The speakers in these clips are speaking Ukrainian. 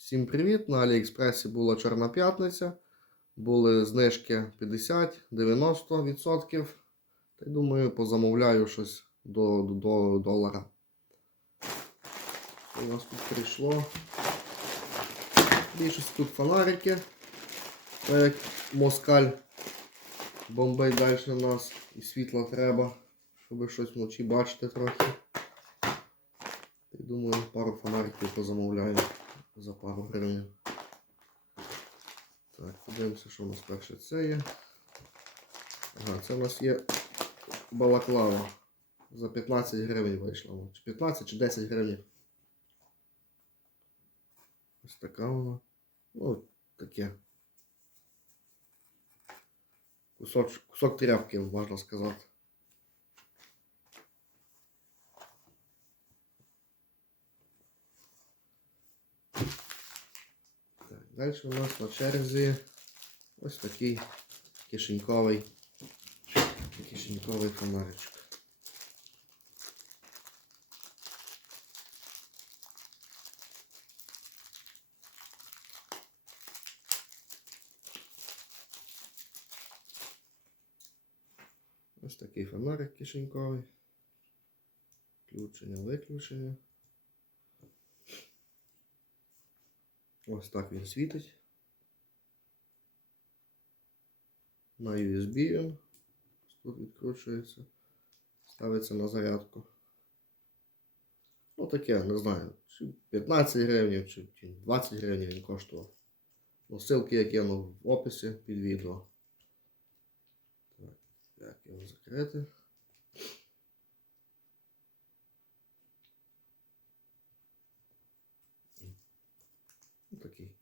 Всім привіт! На Аліекспресі була Чорна п'ятниця. Були знижки 50-90%. Та й думаю, позамовляю щось до, до, до долара. У нас тут прийшло? Більшість тут фонарики. Як москаль бомбить далі нас і світла треба, щоб щось вночі бачити трохи. Й думаю, пару фонариків позамовляю за пару гривень. Так, подивимося, що у нас перше це є. Ага, це у нас є балаклава. За 15 гривень вийшла. Чи 15 чи 10 гривень. Ось така вона. Ну, таке. Кусок, кусок тряпки, можна сказати. Так, далі у нас на черзі ось такий кишеньковий, кишеньковий фонаричок. Ось такий фонарик кишеньковий. Включення, виключення. Ось так він світить. На USB він. Тут відкручується. Ставиться на зарядку. Ну таке, не знаю. Чи 15 гривень, чи 20 гривень він коштував. Ссылки я кину в описі під відео. Так, як його закрити. Такий.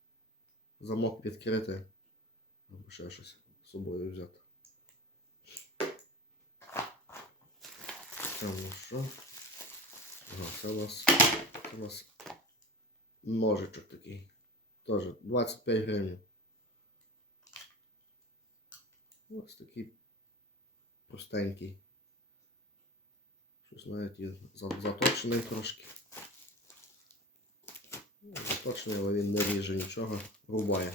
Замок відкрити. Або ще щось з собою взяти. Це у що? Ага, це у нас, це у нас ножичок такий. Теж 25 гривень. Ось такий простенький. Щось навіть і заточений трошки. Заточений, але він не ріже нічого, рубає.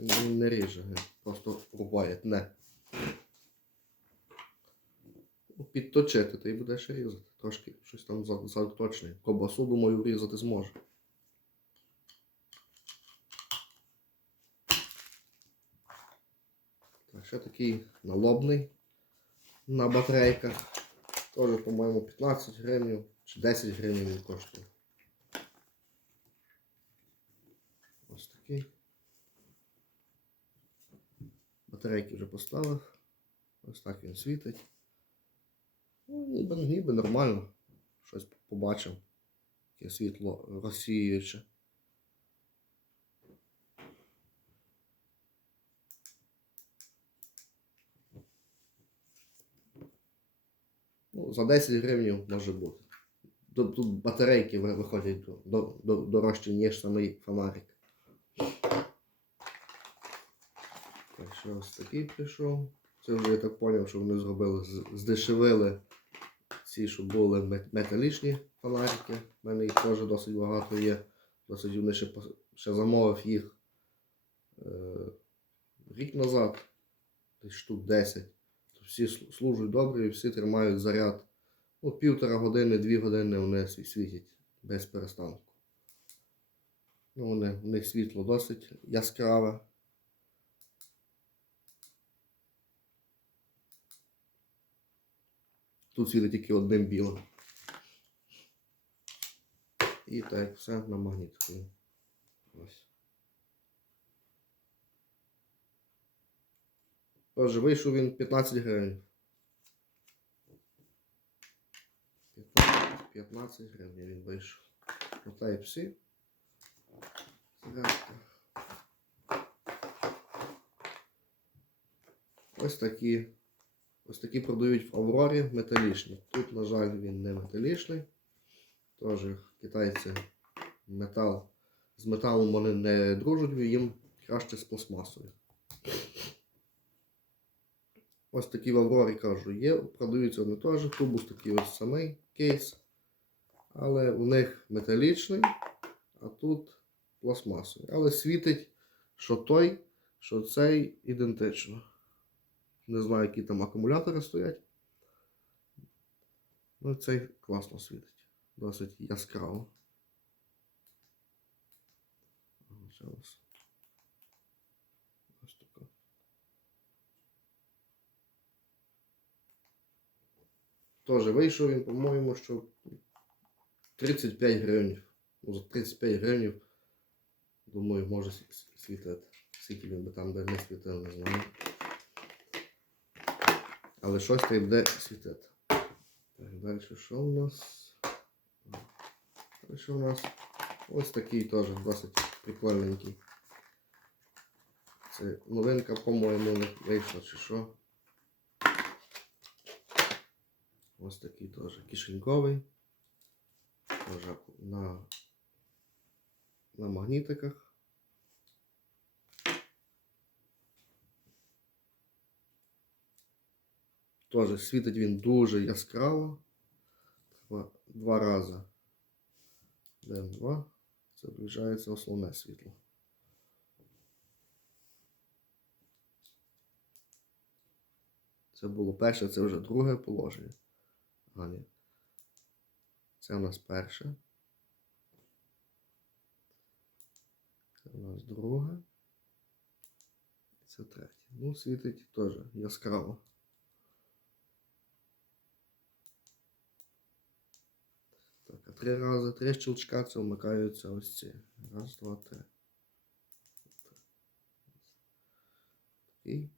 Він не ріже, просто рубає, тне. Ну, Підточити, ти будеш різати. Трошки щось там за- заточне. Кобасу, думаю, врізати зможе. Ще такий налобний на батарейках. Теж, по-моєму, 15 гривень чи 10 гривень він коштує. Ось такий. Батарейки вже поставив. Ось так він світить. Ну, ніби, ніби нормально. Щось побачив. Таке світло розсіююче. Ну, за 10 гривень може бути. Тут, тут батарейки виходять до, до, до, дорожчі, ніж самий фонарик. Так, що ось такий пішов. Це вже я так зрозумів, що вони зробили, здешевили ці, що були металічні фонарики. У мене їх теж досить багато є. Досить вони ще, ще замовив їх е, рік назад, десь штук 10. Всі служать добре і всі тримають заряд. Ну, півтора години, дві години вони сві- світять без перестанку. Ну, вони, у них світло досить яскраве. Тут світить тільки одним білим. І так, все на магнітку. Ось. Тож вийшов він 15 гривень. 15, 15 гривень він вийшов. На Type-C. Ось такі. Ось такі продають в Аврорі металічні. Тут, на жаль, він не металічний. Теж китайці метал. З металом вони не дружать, їм краще з пластмасою. Ось такі в Аврорі кажу, є, продаються вони теж. Тубус такий ось самий кейс. Але у них металічний, а тут пластмасовий. Але світить, що той, що цей ідентично. Не знаю, які там акумулятори стоять. Ну, цей класно світить. Досить яскраво. Ось ось. Ось таке. Теж вийшов він, по-моєму, що 35 гривень. За 35 гривень, думаю, може світити. Скільки він би там би не світив, не знаю. Але щось й буде світити. Так, далі що у нас? Далі що у нас? Ось такий теж досить прикольненький. Це новинка, по-моєму, вийшла чи що. Ось такий теж кишеньковий. Теж на, на магнітиках. Теж світить він дуже яскраво. Треба два рази. Один, два. Це включається основне світло. Це було перше, це вже друге положення. А, ні. Це у нас перше. Це у нас друге. Це третє. Ну, світить теж яскраво. Так, а три рази, три щелчка це вмикаються ось ці. Раз, два, три. Такий.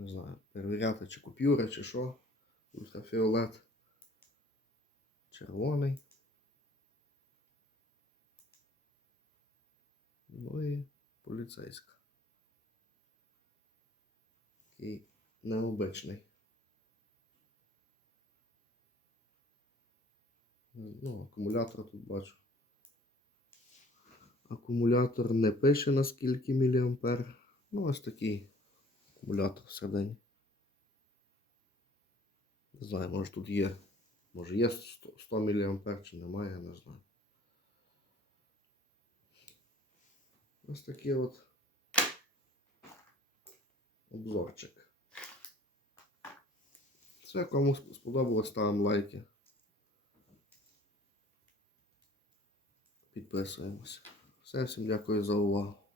Не знаю, перевіряти, чи купюри, чи що. Ультрафіолет. Червоний. Ну і поліцейська. Такий необичний. Ну, акумулятор тут бачу. Акумулятор не пише на скільки міліампер. Ну, ось такий акумулятор всередині. Не знаю, може тут є. Може є 100, 100 мА чи немає, я не знаю. Ось такий от обзорчик. Все, кому сподобалось, ставимо лайки. Підписуємося. Все, всім дякую за увагу.